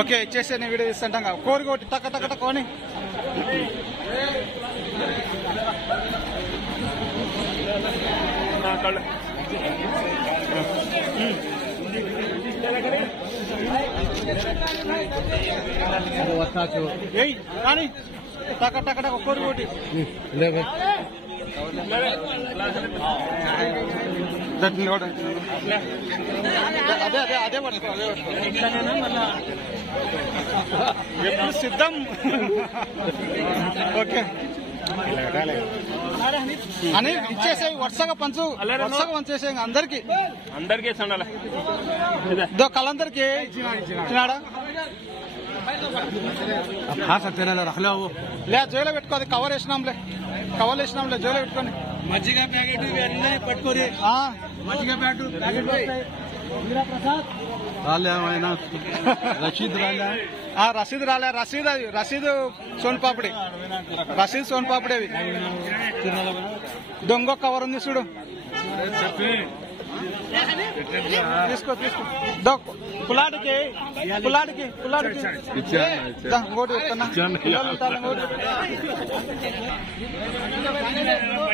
okay ఇచ్చేస్తే నేను video తీస్తుంటాం కోరి కొట్టి టక్క టక్క టక్కొని ఏయ్ కానీ టక్క టక్క టక్క కోరి కొట్టి అదే అదే అదే పట్టుకో ఎప్పుడు సిద్ధం ఓకే అని ఇచ్చేసే వరుసగా పంచేసే అందరికి కళ్ళందరికి ఇచ్చినాడా లే జైల్లో పెట్టుకో అది కవర్ వేసినాంలే జైల్లో పెట్టుకోండి మజ్జిగ ప్యాకెట్ ఇవన్నీ పట్టుకోరి మజ్జిగ ప్యాకెట్ రసీదు రాలే రసీదు సోన్పాపిడి అవి దొంగ కవర్ ఉంది చూడు తీసుకో పులాడికి ఇంకోటి